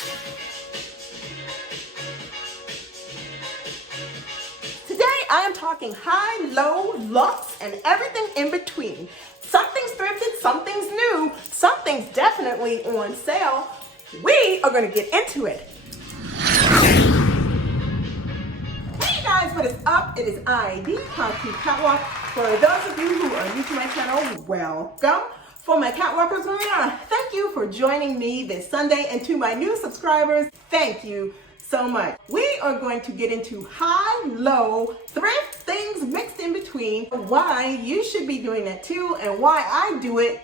Today I am talking high, low, luxe, and everything in between. Something's thrifted, something's new, something's definitely on sale. We are going to get into it. Hey guys, what is up? It is I, the Catwalk. For those of you who are new to my channel, welcome. For my Catwalkers, thank you for joining me this Sunday. And to my new subscribers, thank you so much. We are going to get into high, low, thrift, things mixed in between, why you should be doing that too, and why I do it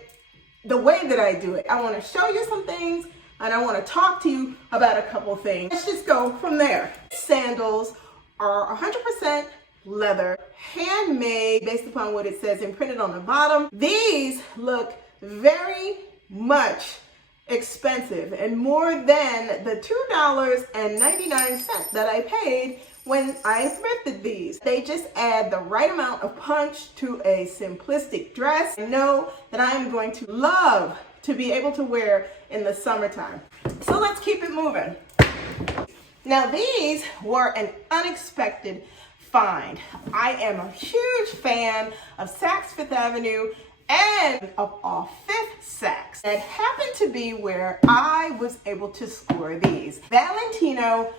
the way that I do it. I want to show you some things, and I want to talk to you about a couple things. Let's just go from there. Sandals are 100% leather, handmade, based upon what it says imprinted on the bottom. These look very much expensive and more than the $2.99 that I paid when I thrifted these. They just add the right amount of punch to a simplistic dress. I know that I am going to love to be able to wear in the summertime. So let's keep it moving. Now these were an unexpected find. I am a huge fan of Saks Fifth Avenue and of off Fifth Saks. It happened to be where I was able to score these Valentino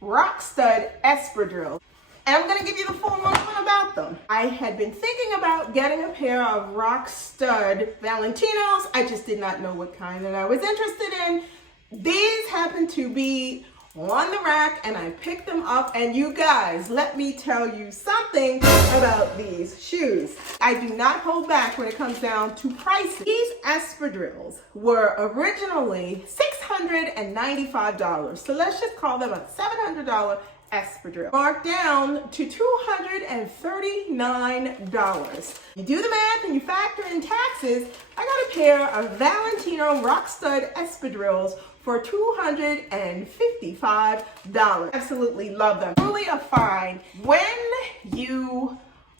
rock stud espadrilles. And I'm going to give you the full rundown about them. I had been thinking about getting a pair of rock stud Valentinos. I just did not know what kind that I was interested in. These happened to be on the rack and I picked them up, and you guys, let me tell you something about these shoes. I do not hold back when it comes down to prices. These espadrilles were originally $695, so let's just call them a $700 espadrille, marked down to $239. You do the math and you factor in taxes. I got a pair of Valentino rock stud espadrilles for $255. Absolutely love them. Truly a find. When you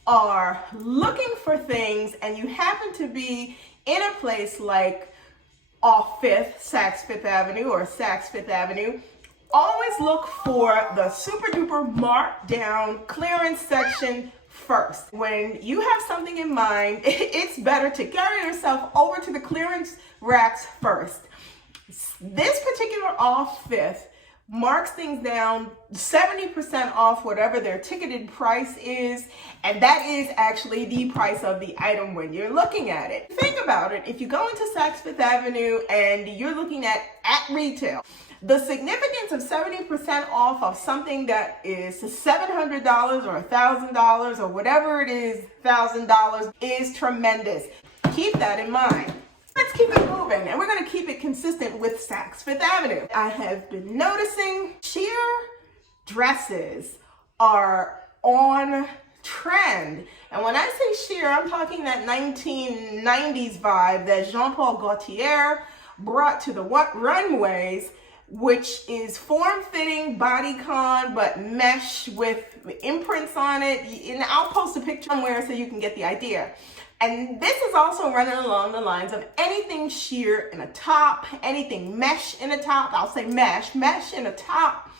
are looking for things and you happen to be in a place like off Saks Fifth Avenue or Saks Fifth Avenue, always look for the super duper marked down clearance section first. When you have something in mind, it's better to carry yourself over to the clearance racks first. This particular off Fifth marks things down 70% off whatever their ticketed price is, and that is actually the price of the item when you're looking at it. Think about it. If you go into Saks Fifth Avenue and you're looking at retail, the significance of 70% off of something that is $700 or $1,000 or whatever it is, $1,000 is tremendous. Keep that in mind. Let's keep it moving, and we're going to keep it consistent with Saks Fifth Avenue. I have been noticing sheer dresses are on trend. And when I say sheer, I'm talking that 1990s vibe that Jean-Paul Gaultier brought to the runways, which is form-fitting bodycon, but mesh with imprints on it. And I'll post a picture somewhere so you can get the idea. And this is also running along the lines of anything sheer in a top, anything mesh in a top. I'll say mesh in a top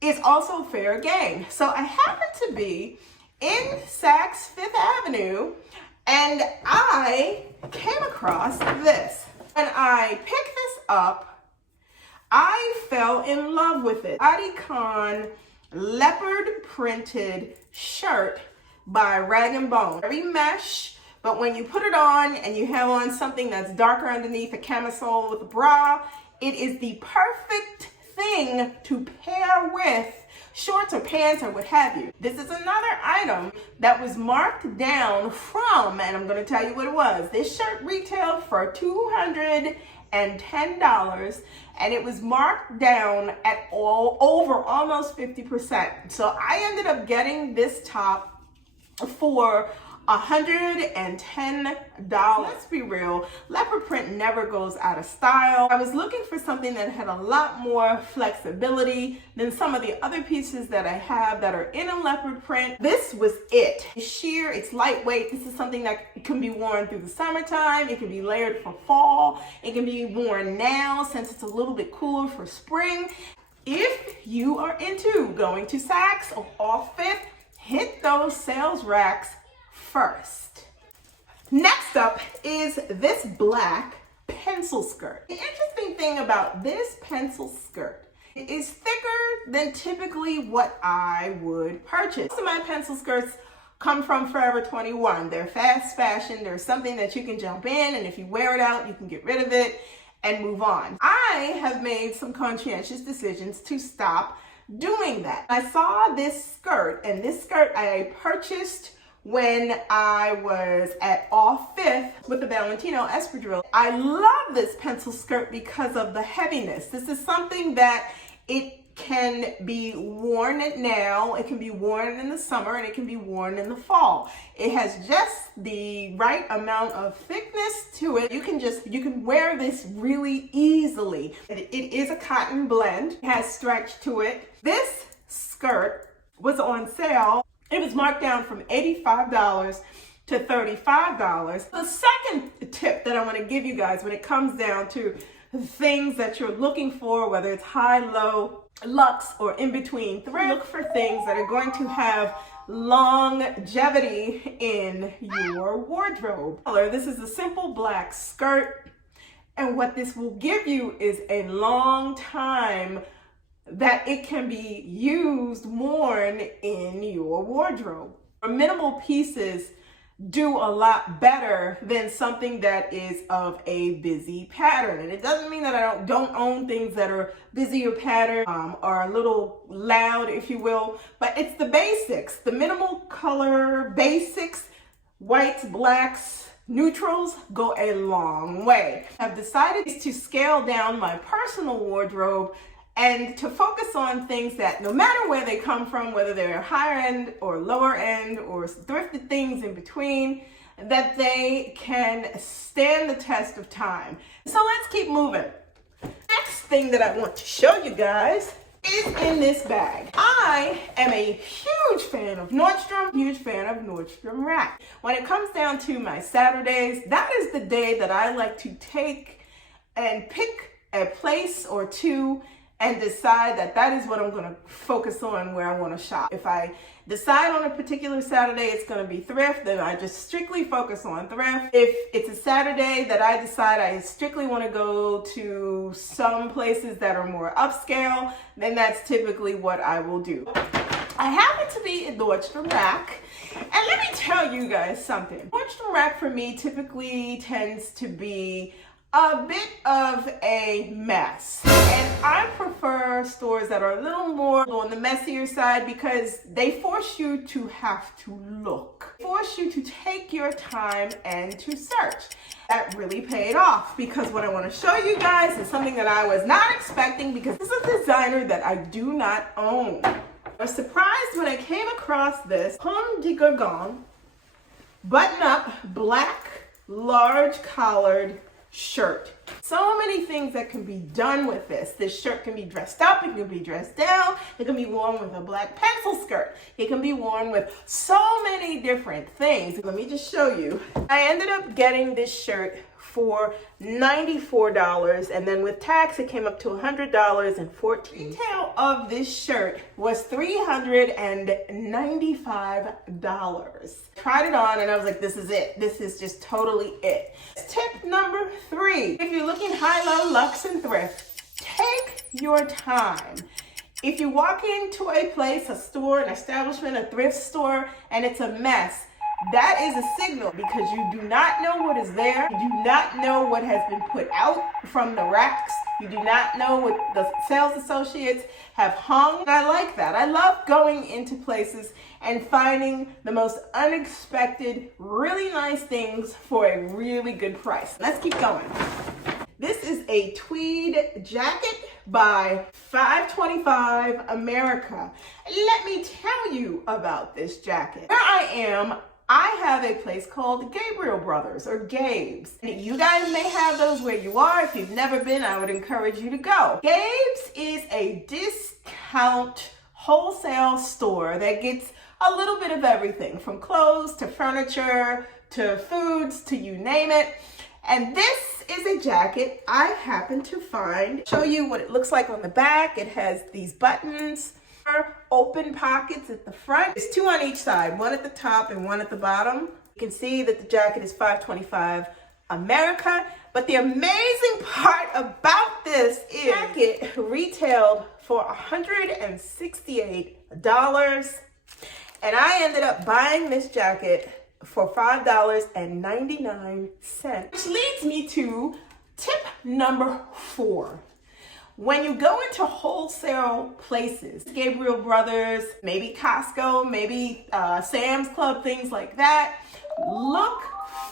is also fair game. So I happen to be in Saks Fifth Avenue and I came across this. When I picked this up, I fell in love with it. Bodycon leopard printed shirt by Rag & Bone. Very mesh. But when you put it on and you have on something that's darker underneath, a camisole with a bra, it is the perfect thing to pair with shorts or pants or what have you. This is another item that was marked down from, and I'm going to tell you what it was. This shirt retailed for $210, and it was marked down at over almost 50%. So I ended up getting this top for $110. Let's be real, leopard print never goes out of style. I was looking for something that had a lot more flexibility than some of the other pieces that I have that are in a leopard print. This was it. It's sheer, it's lightweight. This is something that can be worn through the summertime. It can be layered for fall. It can be worn now since it's a little bit cooler for spring. If you are into going to Saks or off Fifth, hit those sales racks first. Next up is this black pencil skirt. The interesting thing about this pencil skirt is thicker than typically what I would purchase. Most of my pencil skirts come from Forever 21. They're fast fashion. They're something that you can jump in, and if you wear it out, you can get rid of it and move on. I have made some conscientious decisions to stop doing that. I saw this skirt, and this skirt I purchased when I was at Off Fifth with the Valentino espadrille. I love this pencil skirt because of the heaviness. This is something that it can be worn now, it can be worn in the summer, and it can be worn in the fall. It has just the right amount of thickness to it. You can wear this really easily. It is a cotton blend. It has stretch to it. This skirt was on sale. It was marked down from $85 to $35. The second tip that I want to give you guys when it comes down to things that you're looking for, whether it's high, low, luxe, or in between thrift, look for things that are going to have longevity in your wardrobe. This is a simple black skirt, and what this will give you is a long time that it can be used, worn in your wardrobe. Minimal pieces do a lot better than something that is of a busy pattern. And it doesn't mean that I don't own things that are busy or pattern, or a little loud, if you will, but it's the basics, the minimal color basics, whites, blacks, neutrals go a long way. I've decided to scale down my personal wardrobe and to focus on things that no matter where they come from, whether they're higher end or lower end or thrifted things in between, that they can stand the test of time. So let's keep moving. Next thing that I want to show you guys is in this bag. I am a huge fan of Nordstrom, huge fan of Nordstrom Rack. When it comes down to my Saturdays, that is the day that I like to take and pick a place or two and decide that that is what I'm going to focus on, where I want to shop. If I decide on a particular Saturday it's going to be thrift, then I just strictly focus on thrift. If it's a Saturday that I decide I strictly want to go to some places that are more upscale, then that's typically what I will do. I happen to be in Nordstrom Rack, and let me tell you guys something. Nordstrom Rack for me typically tends to be a bit of a mess, and I prefer stores that are a little more on the messier side because they force you to have to look, force you to take your time and to search. That really paid off, because what I want to show you guys is something that I was not expecting, because this is a designer that I do not own. I was surprised when I came across this Comme des Garçons button-up black large collared shirt. So many things that can be done with this. This shirt can be dressed up, it can be dressed down, it can be worn with a black pencil skirt, it can be worn with so many different things. Let me just show you. I ended up getting this shirt for $94, and then with tax it came up to $100.14. Retail of this shirt was $395. Tried it on and I was like, this is it. This is just totally it. Tip number 3, if you're looking high, low, luxe, and thrift, take your time. If you walk into a place, a store, an establishment, a thrift store, and it's a mess, that is a signal, because you do not know what is there. You do not know what has been put out from the racks. You do not know what the sales associates have hung. And I like that. I love going into places and finding the most unexpected, really nice things for a really good price. Let's keep going. This is a tweed jacket by 525 America. Let me tell you about this jacket. Here I am I have a place called Gabriel Brothers or Gabe's. You guys may have those where you are. If you've never been, I would encourage you to go. Gabe's is a discount wholesale store that gets a little bit of everything from clothes to furniture to foods to you name it. And this is a jacket I happened to find. Show you what it looks like on the back. It has these buttons, open pockets at the front. There's two on each side, one at the top and one at the bottom. You can see that the jacket is $5.25 America. But the amazing part about this is the jacket retailed for $168. And I ended up buying this jacket for $5.99. Which leads me to tip number 4. When you go into wholesale places, Gabriel Brothers, maybe Costco, maybe Sam's Club, things like that, look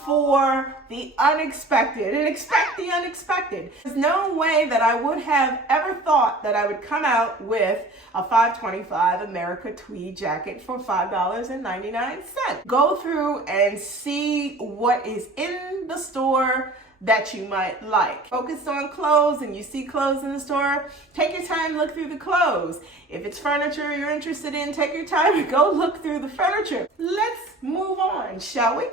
for the unexpected and expect the unexpected. There's no way that I would have ever thought that I would come out with a $5.25 America tweed jacket for $5.99. Go through and see what is in the store that you might like. Focus on clothes and you see clothes in the store, take your time, look through the clothes. If it's furniture you're interested in, take your time and go look through the furniture. Let's move on, shall we?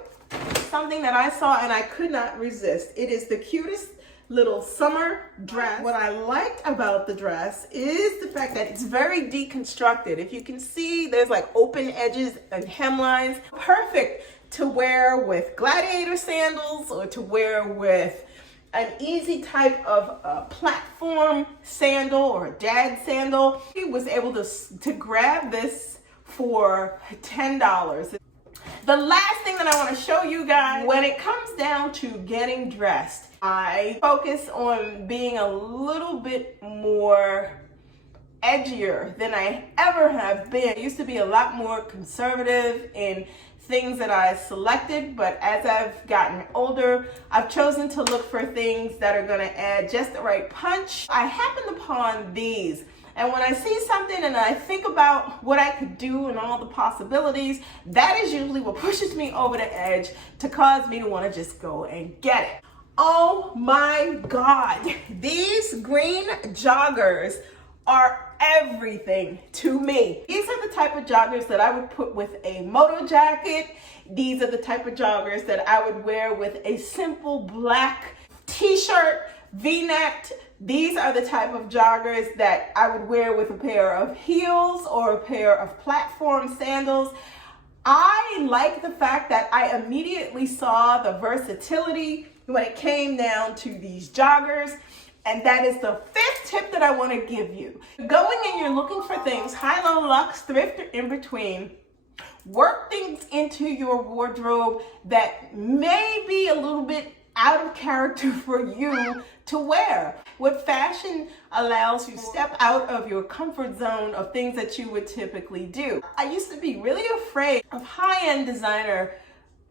Something that I saw and I could not resist. It is the cutest little summer dress. What I liked about the dress is the fact that it's very deconstructed. If you can see, there's like open edges and hemlines. Perfect to wear with gladiator sandals or to wear with an easy type of platform sandal or a dad sandal. He was able to grab this for $10. The last thing that I want to show you guys, when it comes down to getting dressed, I focus on being a little bit more edgier than I ever have been. I used to be a lot more conservative in things that I selected, but as I've gotten older, I've chosen to look for things that are going to add just the right punch. I happened upon these, and when I see something and I think about what I could do and all the possibilities, that is usually what pushes me over the edge to cause me to want to just go and get it. Oh my God, these green joggers are everything to me. These are the type of joggers that I would put with a moto jacket. These are the type of joggers that I would wear with a simple black t-shirt, V-necked. These are the type of joggers that I would wear with a pair of heels or a pair of platform sandals. I like the fact that I immediately saw the versatility when it came down to these joggers. And that is the 5th tip that I want to give you. Going and you're looking for things, high, low, luxe, thrift, or in between, work things into your wardrobe that may be a little bit out of character for you to wear. What fashion allows you to step out of your comfort zone of things that you would typically do. I used to be really afraid of high-end designer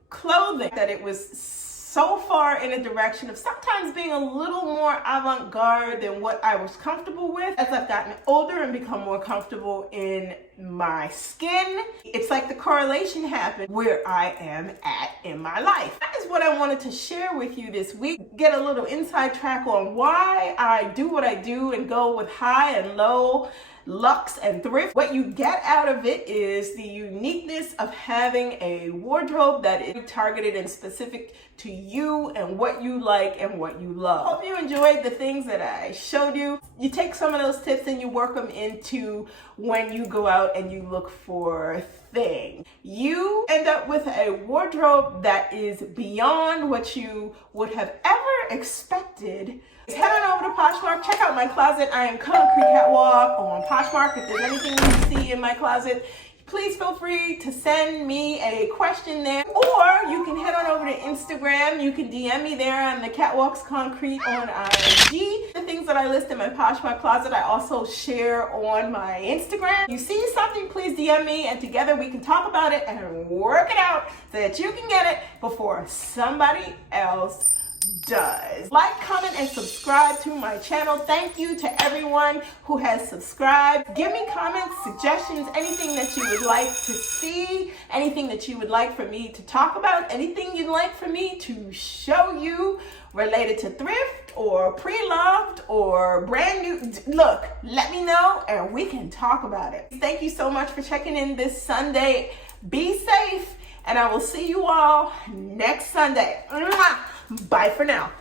clothing, that it was so far in a direction of sometimes being a little more avant-garde than what I was comfortable with. As I've gotten older and become more comfortable in my skin, it's like the correlation happened where I am at in my life. That is what I wanted to share with you this week. Get a little inside track on why I do what I do and go with high and low, luxe and thrift. What you get out of it is the uniqueness of having a wardrobe that is targeted and specific to you and what you like and what you love. Hope you enjoyed the things that I showed you. You take some of those tips and you work them into when you go out and you look for things. You end up with a wardrobe that is beyond what you would have ever expected. Head on over to Poshmark, check out my closet. I am Concrete Catwalk on Poshmark. If there's anything you see in my closet, please feel free to send me a question there. Or you can head on over to Instagram. You can DM me there. I'm the Catwalks Concrete on IG. The things that I list in my Poshmark closet, I also share on my Instagram. You see something, please DM me, and together we can talk about it and work it out so that you can get it before somebody else does. Like, comment, and subscribe to my channel. Thank you to everyone who has subscribed. Give me comments, suggestions, anything that you would like to see, anything that you would like for me to talk about, anything you'd like for me to show you related to thrift or pre-loved or brand new. Look, let me know and we can talk about it. Thank you so much for checking in this Sunday. Be safe, and I will see you all next Sunday. Bye for now.